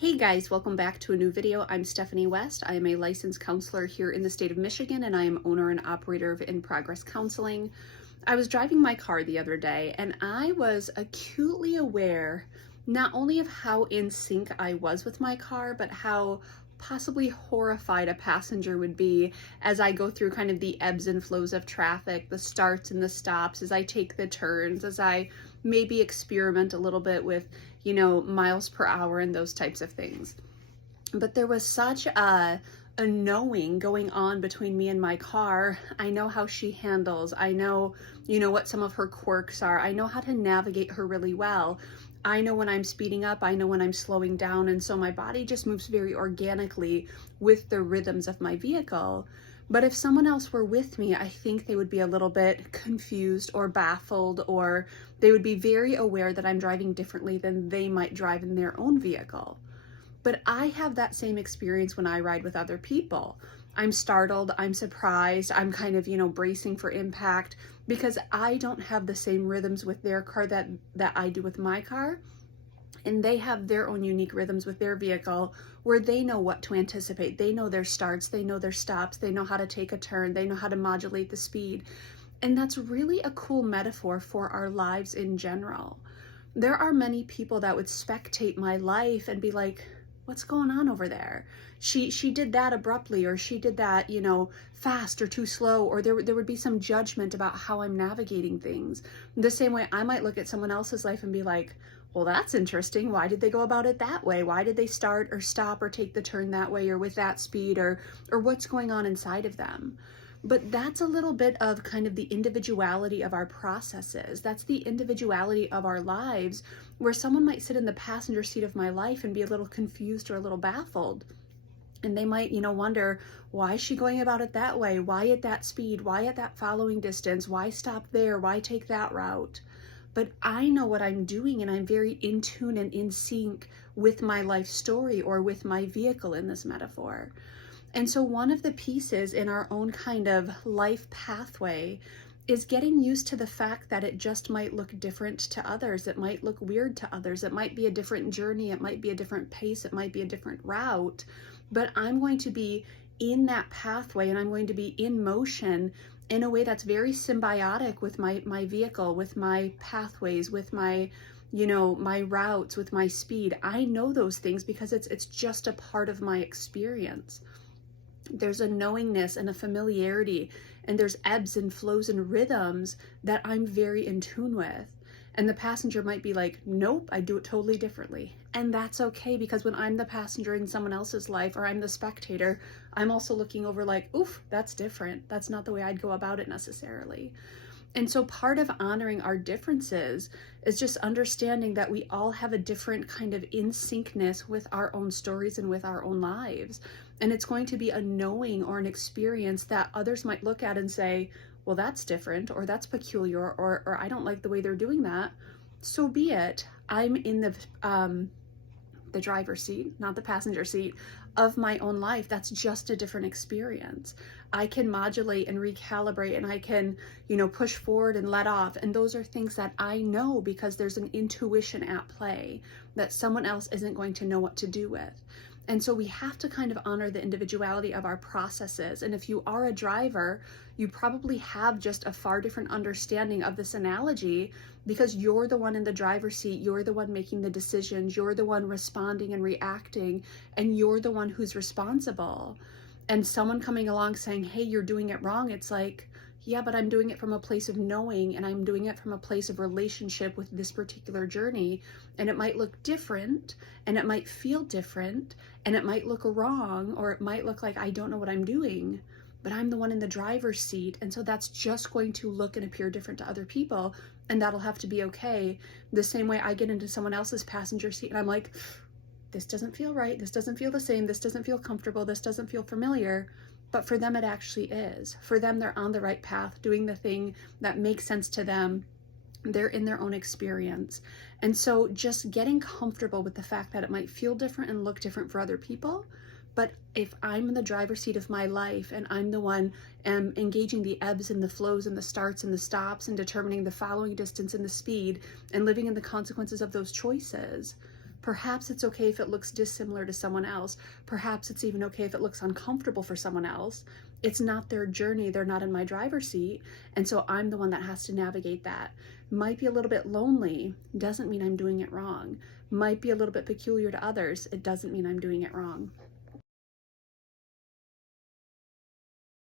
Hey guys, welcome back to a new video. I'm Stephanie West. I am a licensed counselor here in the state of Michigan, and I am owner and operator of In Progress Counseling. I was driving my car the other day, and I was acutely aware not only of how in sync I was with my car, but how possibly horrified a passenger would be as I go through kind of the ebbs and flows of traffic, the starts and the stops, as I take the turns, as I maybe experiment a little bit with, miles per hour and those types of things. But there was such a knowing going on between me and my car. I know how she handles. I know, what some of her quirks are. I know how to navigate her really well. I know when I'm speeding up, I know when I'm slowing down, and so my body just moves very organically with the rhythms of my vehicle. But if someone else were with me, I think they would be a little bit confused or baffled, or they would be very aware that I'm driving differently than they might drive in their own vehicle. But I have that same experience when I ride with other people. I'm startled, I'm surprised, I'm kind of, bracing for impact because I don't have the same rhythms with their car that I do with my car. And they have their own unique rhythms with their vehicle where they know what to anticipate. They know their starts, they know their stops, they know how to take a turn, they know how to modulate the speed. And that's really a cool metaphor for our lives in general. There are many people that would spectate my life and be like, what's going on over there? She did that abruptly, or she did that, fast or too slow, or there would be some judgment about how I'm navigating things. The same way I might look at someone else's life and be like, well, that's interesting. Why did they go about it that way? Why did they start or stop or take the turn that way or with that speed, or what's going on inside of them? But that's a little bit of kind of the individuality of our processes. That's the individuality of our lives, where someone might sit in the passenger seat of my life and be a little confused or a little baffled. And they might, wonder, why is she going about it that way? Why at that speed? Why at that following distance? Why stop there? Why take that route? But I know what I'm doing, and I'm very in tune and in sync with my life story, or with my vehicle in this metaphor. And so one of the pieces in our own kind of life pathway is getting used to the fact that it just might look different to others. It might look weird to others. It might be a different journey. It might be a different pace. It might be a different route. But I'm going to be in that pathway, and I'm going to be in motion in a way that's very symbiotic with my vehicle, with my pathways, with my my routes, with my speed. I know those things because it's just a part of my experience. There's a knowingness and a familiarity, and there's ebbs and flows and rhythms that I'm very in tune with. And the passenger might be like, nope, I do it totally differently. And that's okay, because when I'm the passenger in someone else's life, or I'm the spectator, I'm also looking over like, oof, that's different. That's not the way I'd go about it necessarily. And so part of honoring our differences is just understanding that we all have a different kind of in-syncness with our own stories and with our own lives. And it's going to be a knowing or an experience that others might look at and say, well, that's different, or that's peculiar, or I don't like the way they're doing that. So be it. I'm in the driver's seat, not the passenger seat, of my own life. That's just a different experience. I can modulate and recalibrate, and I can, push forward and let off. And those are things that I know because there's an intuition at play that someone else isn't going to know what to do with. And so we have to kind of honor the individuality of our processes. And if you are a driver, you probably have just a far different understanding of this analogy, because you're the one in the driver's seat, you're the one making the decisions, you're the one responding and reacting, and you're the one who's responsible. And someone coming along saying, hey, you're doing it wrong, it's like, yeah, but I'm doing it from a place of knowing, and I'm doing it from a place of relationship with this particular journey. And it might look different, and it might feel different, and it might look wrong, or it might look like I don't know what I'm doing, but I'm the one in the driver's seat. And so that's just going to look and appear different to other people, and that'll have to be okay. The same way I get into someone else's passenger seat and I'm like, this doesn't feel right, this doesn't feel the same, this doesn't feel comfortable, this doesn't feel familiar. But for them, it actually is. For them, they're on the right path, doing the thing that makes sense to them. They're in their own experience. And so just getting comfortable with the fact that it might feel different and look different for other people. But if I'm in the driver's seat of my life, and I'm the one engaging the ebbs and the flows and the starts and the stops, and determining the following distance and the speed, and living in the consequences of those choices, Perhaps it's okay if it looks dissimilar to someone else. Perhaps it's even okay if it looks uncomfortable for someone else. It's not their journey. They're not in my driver's seat. And so I'm the one that has to navigate that. Might be a little bit lonely. Doesn't mean I'm doing it wrong. Might be a little bit peculiar to others. It doesn't mean I'm doing it wrong.